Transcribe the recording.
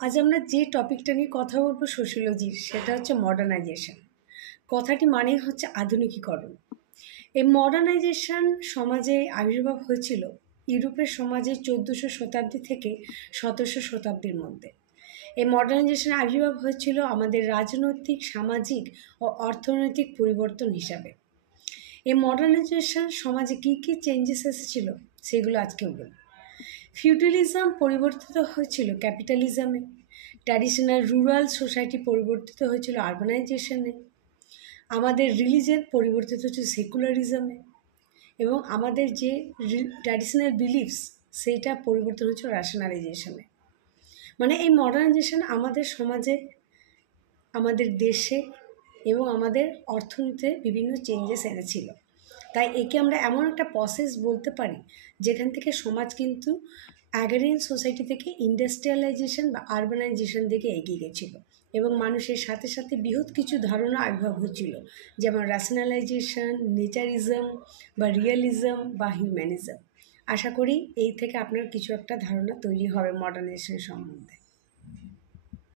আজ আমরা যে টপিকটা নিয়ে কথা বলবো সোশিওলজির, সেটা হচ্ছে মডার্নাইজেশন। কথাটি মানে হচ্ছে আধুনিকীকরণ। এই মডার্নাইজেশন সমাজে আবির্ভাব হয়েছিল ইউরোপের সমাজে 1400 শতাব্দী থেকে 1700 শতাব্দীর মধ্যে। এই মডার্নাইজেশন আবির্ভাব হয়েছিল আমাদের রাজনৈতিক, সামাজিক ও অর্থনৈতিক পরিবর্তন হিসাবে। এই মডার্নাইজেশন সমাজে কী কী চেঞ্জেস এসেছিল সেগুলো আজকে বলব। ফিউডালিজম পরিবর্তিত হয়েছিল ক্যাপিটালিজমে, ট্র্যাডিশনাল রুরাল সোসাইটি পরিবর্তিত হয়েছিল আরবানাইজেশনে, আমাদের রিলিজিয়ন পরিবর্তিত হচ্ছে সেকুলারিজমে, এবং আমাদের যে ট্র্যাডিশনাল বিলিফস সেইটা পরিবর্তন হচ্ছে রেশনালাইজেশনে। মানে এই মডার্নাইজেশন আমাদের সমাজে, আমাদের দেশে এবং আমাদের অর্থনীতিতে বিভিন্ন চেঞ্জেস এনেছিল। তাই একে আমরা এমন একটা প্রসেস বলতে পারি যেখান থেকে সমাজ কিন্তু অ্যাগ্রারিয়ান সোসাইটি থেকে ইন্ডাস্ট্রিয়ালাইজেশন বা আরবানাইজেশন দিকে এগিয়ে গেছিল, এবং মানুষের সাথে সাথে বৃহৎ কিছু ধারণা আবির্ভাব হচ্ছিল, যেমন র্যাশনালাইজেশন, নেচারিজম বা রিয়েলিজম বা হিউম্যানিজম। আশা করি এই থেকে আপনার কিছু একটা ধারণা তৈরি হবে মডার্নাইজেশন সম্বন্ধে।